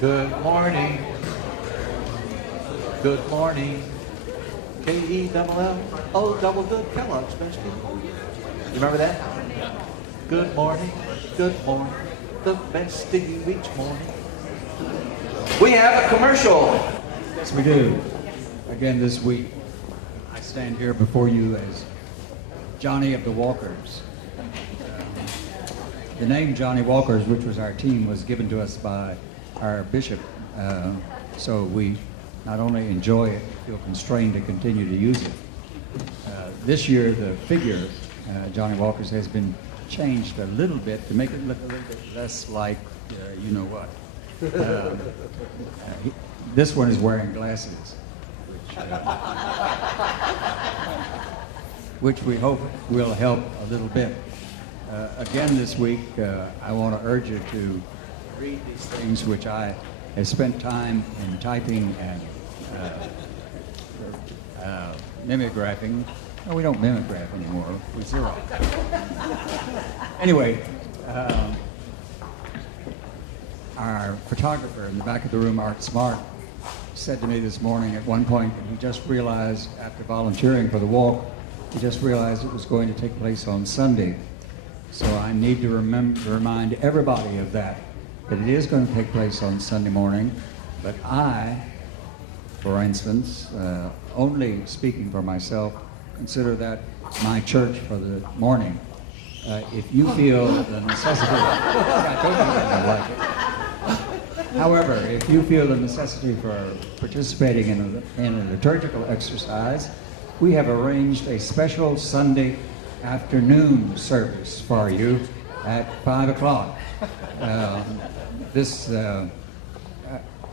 Good morning. Good morning. K-E-double-L-O double good Kellogg's best tea. You remember that? Good morning. Good morning. The best tea each morning. We have a commercial. Yes, we do. Again this week, I stand here before you as Johnny of the Walkers. The name Johnny Walkers, which was our team, was given to us by our bishop. So we not only enjoy it, feel constrained to continue to use it. This year, the figure, Johnny Walkers, has been changed a little bit to make it look a little bit less like you know what. This one is wearing glasses, which we hope will help a little bit. Again this week, I want to urge you to read these things which I have spent time in typing and mimeographing. No, we don't mimeograph anymore. We zero. Anyway, our photographer in the back of the room, Art Smart, said to me this morning at one point that he just realized, after volunteering for the walk, he just realized it was going to take place on Sunday. So I need to remind everybody of that it is going to take place on Sunday morning. But I, for instance, only speaking for myself, consider that my church for the morning. If you feel the necessity, I told you I like it. However, if you feel the necessity for participating in a liturgical exercise, we have arranged a special Sunday afternoon service for you at 5 o'clock.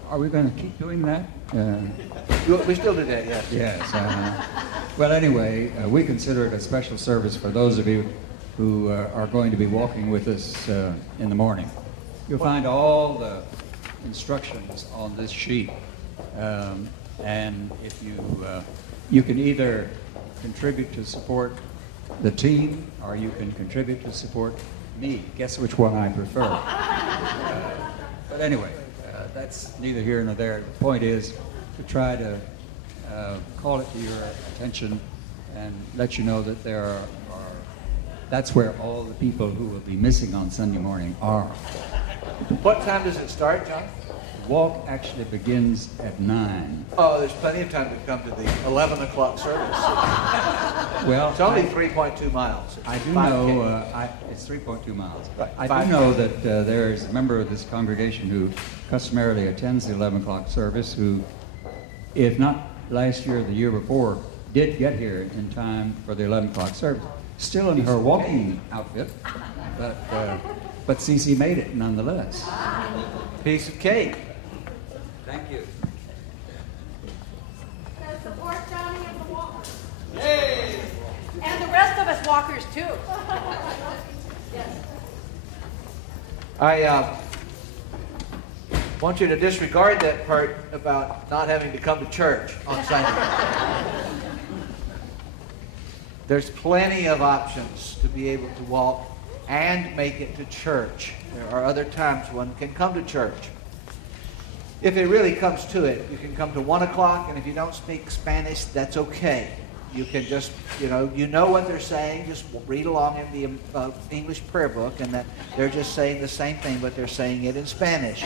Are we going to keep doing that? We still do that, yes. Yes. Well, anyway, we consider it a special service for those of you who are going to be walking with us in the morning. You'll find all the instructions on this sheet, and if you can either contribute to support the team, or you can contribute to support me. Guess which one I prefer. But anyway, that's neither here nor there. The point is to try to call it to your attention and let you know that that's where all the people who will be missing on Sunday morning are. What time does it start, John? The walk actually begins at 9. Oh, there's plenty of time to come to the 11 o'clock service. Well, it's only 3.2 miles. I do know, it's 3.2 miles. Right, I do know that there is a member of this congregation who customarily attends the 11 o'clock service who, if not last year or the year before, did get here in time for the 11 o'clock service. Still in her walking outfit, but Cece made it nonetheless. Piece of cake. Thank you. Support Johnny and the Walkers. Yay! And the rest of us walkers too. Yes. I want you to disregard that part about not having to come to church on Sunday. There's plenty of options to be able to walk and make it to church. There are other times one can come to church. If it really comes to it, you can come to 1 o'clock, and if you don't speak Spanish, that's okay. You can just, you know what they're saying, just read along in the English prayer book, and that they're just saying the same thing, but they're saying it in Spanish.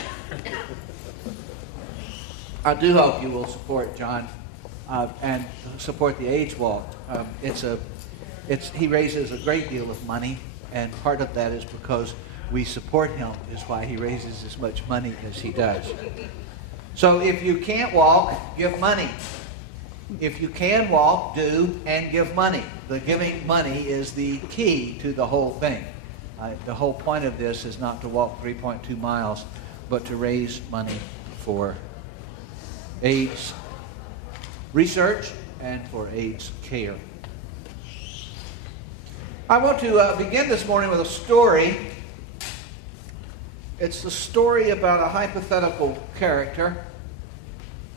I do hope you will support John and support the Age Walk. He raises a great deal of money, and part of that is because we support him, is why he raises as much money as he does. So if you can't walk, give money. If you can walk, do and give money. The giving money is the key to the whole thing. The whole point of this is not to walk 3.2 miles, but to raise money for AIDS research and for AIDS care. I want to begin this morning with a story. It's the story about a hypothetical character,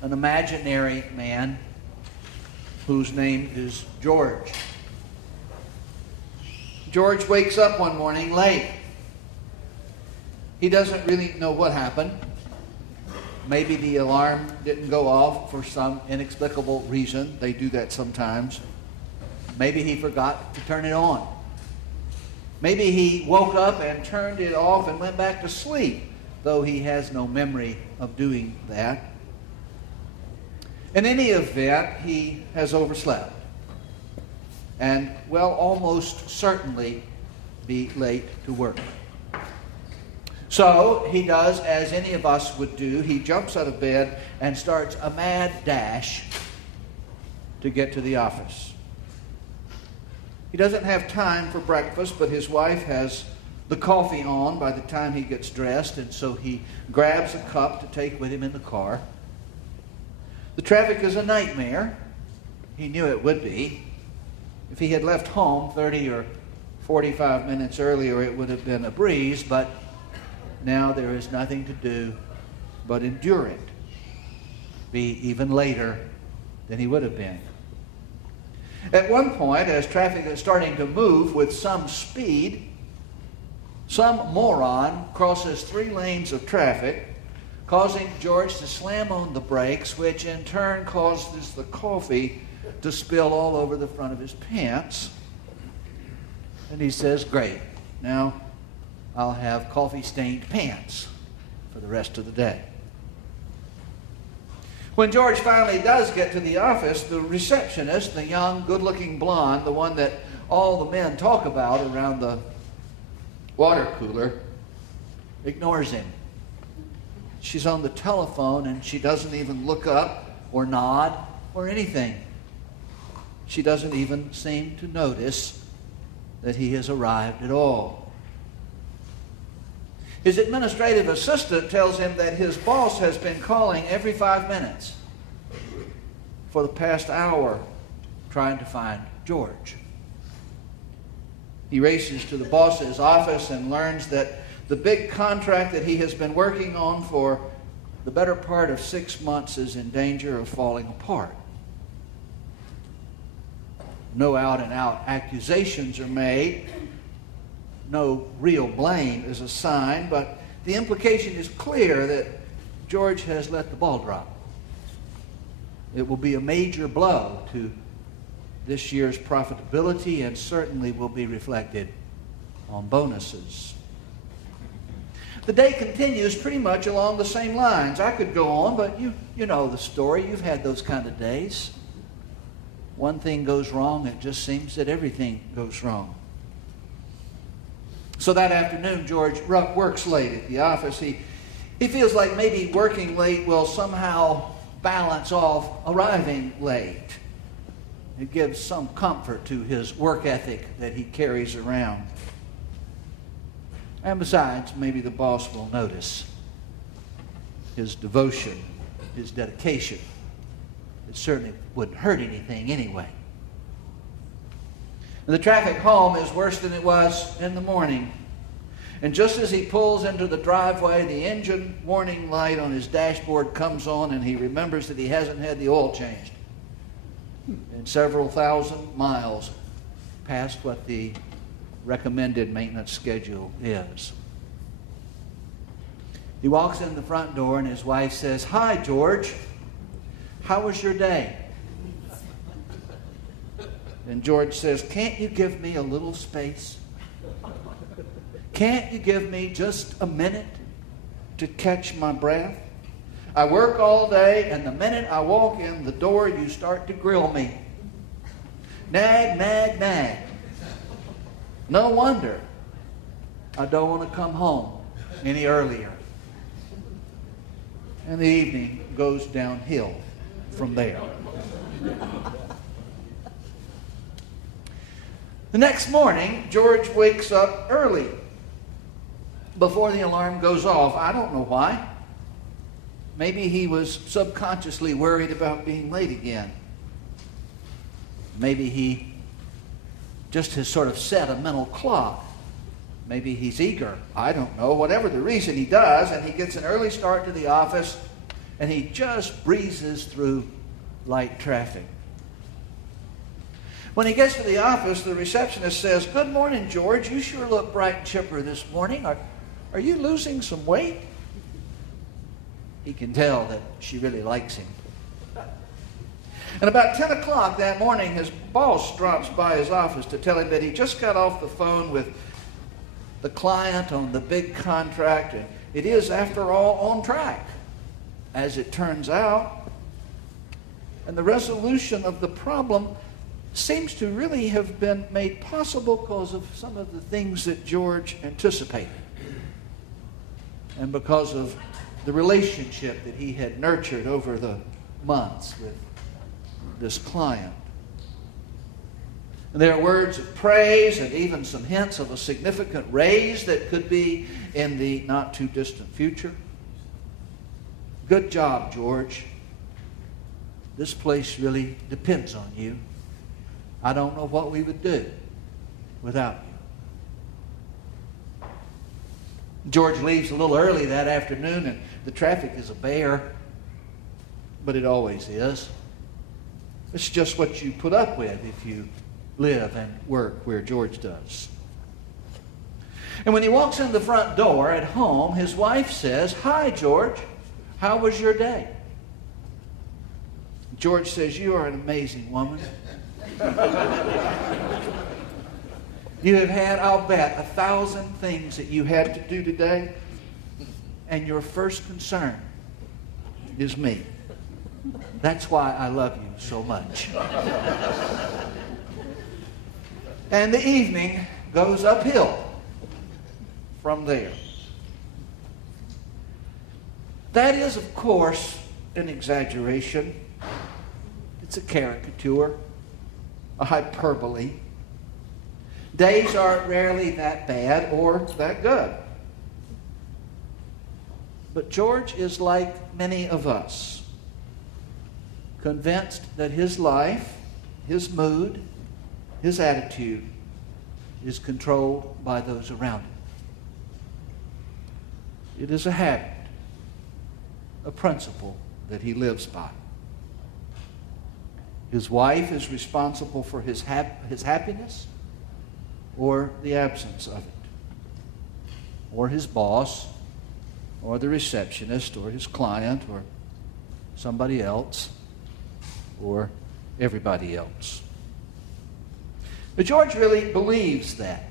an imaginary man whose name is George. George wakes up one morning late. He doesn't really know what happened. Maybe the alarm didn't go off for some inexplicable reason. They do that sometimes. Maybe he forgot to turn it on. Maybe he woke up and turned it off and went back to sleep, though he has no memory of doing that. In any event, he has overslept and will almost certainly be late to work. So he does as any of us would do. He jumps out of bed and starts a mad dash to get to the office. He doesn't have time for breakfast, but his wife has the coffee on by the time he gets dressed, and so he grabs a cup to take with him in the car. The traffic is a nightmare. He knew it would be. If he had left home 30 or 45 minutes earlier, it would have been a breeze, but now there is nothing to do but endure it. Be even later than he would have been. At one point, as traffic is starting to move with some speed, some moron crosses 3 lanes of traffic, causing George to slam on the brakes, which in turn causes the coffee to spill all over the front of his pants. And he says, "Great, now I'll have coffee-stained pants for the rest of the day." When George finally does get to the office, the receptionist, the young, good-looking blonde, the one that all the men talk about around the water cooler, ignores him. She's on the telephone and she doesn't even look up or nod or anything. She doesn't even seem to notice that he has arrived at all. His administrative assistant tells him that his boss has been calling every 5 minutes for the past hour trying to find George. He races to the boss's office and learns that the big contract that he has been working on for the better part of 6 months is in danger of falling apart. No out-and-out accusations are made. No real blame is assigned, but the implication is clear that George has let the ball drop. It will be a major blow to this year's profitability and certainly will be reflected on bonuses. The day continues pretty much along the same lines. I could go on, but you know the story. You've had those kind of days. One thing goes wrong, it just seems that everything goes wrong. So that afternoon, George works late at the office. He feels like maybe working late will somehow balance off arriving late. It gives some comfort to his work ethic that he carries around. And besides, maybe the boss will notice his devotion, his dedication. It certainly wouldn't hurt anything anyway. And the traffic home is worse than it was in the morning. And just as he pulls into the driveway, the engine warning light on his dashboard comes on and he remembers that he hasn't had the oil changed in several thousand miles past what the recommended maintenance schedule is. He walks in the front door and his wife says, "Hi, George. How was your day?" And George says, "Can't you give me a little space? Can't you give me just a minute to catch my breath? I work all day, and the minute I walk in the door, you start to grill me. Nag, nag, nag. No wonder I don't want to come home any earlier." And the evening goes downhill from there. The next morning, George wakes up early before the alarm goes off. I don't know why. Maybe he was subconsciously worried about being late again. Maybe he just has sort of set a mental clock. Maybe he's eager. I don't know. Whatever the reason, he does, and he gets an early start to the office, and he just breezes through light traffic. When he gets to the office, the receptionist says, "Good morning, George. You sure look bright and chipper this morning. Are you losing some weight?" He can tell that she really likes him. And about 10 o'clock that morning, his boss drops by his office to tell him that he just got off the phone with the client on the big contract, and it is, after all, on track, as it turns out. And the resolution of the problem seems to really have been made possible because of some of the things that George anticipated, and because of the relationship that he had nurtured over the months with this client. And there are words of praise and even some hints of a significant raise that could be in the not too distant future. Good job, George. This place really depends on you. I don't know what we would do without you. George leaves a little early that afternoon, and the traffic is a bear, but it always is. It's just what you put up with if you live and work where George does. And when he walks in the front door at home, his wife says, "Hi, George. How was your day?" George says, "You are an amazing woman. You have had, I'll bet, 1,000 things that you had to do today, and your first concern is me. That's why I love you so much." And the evening goes uphill from there. That is, of course, an exaggeration. It's a caricature, a hyperbole. Days are rarely that bad or that good. But George is like many of us, convinced that his life, his mood, his attitude is controlled by those around him. It is a habit, a principle that he lives by. His wife is responsible for his happiness or the absence of it, or his boss, or the receptionist, or his client, or somebody else, or everybody else. But George really believes that.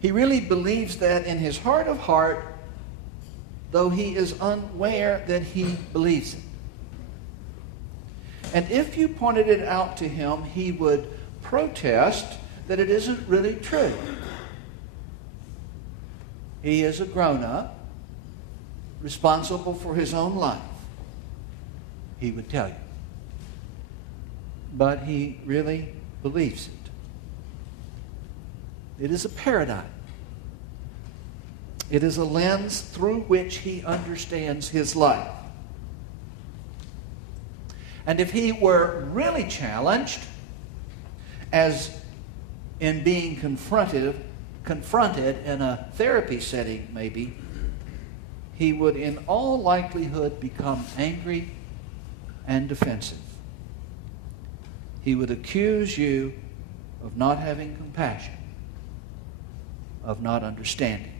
He really believes that in his heart of heart, though he is unaware that he believes it. And if you pointed it out to him, he would protest that it isn't really true. He is a grown-up, responsible for his own life, he would tell you. But he really believes it. It is a paradigm. It is a lens through which he understands his life. And if he were really challenged, as in being confronted in a therapy setting maybe, he would in all likelihood become angry and defensive. He would accuse you of not having compassion, of not understanding.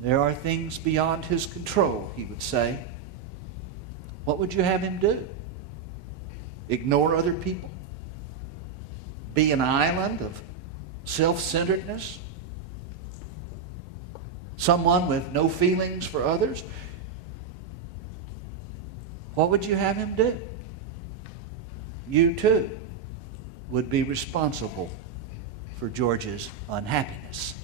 There are things beyond his control, he would say. What would you have him do? Ignore other people? Be an island of self-centeredness? Someone with no feelings for others? What would you have him do? You too would be responsible for George's unhappiness.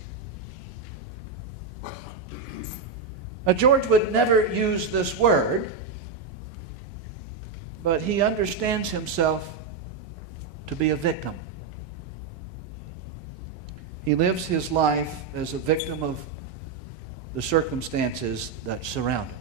Now, George would never use this word, but he understands himself to be a victim. He lives his life as a victim of the circumstances that surround him.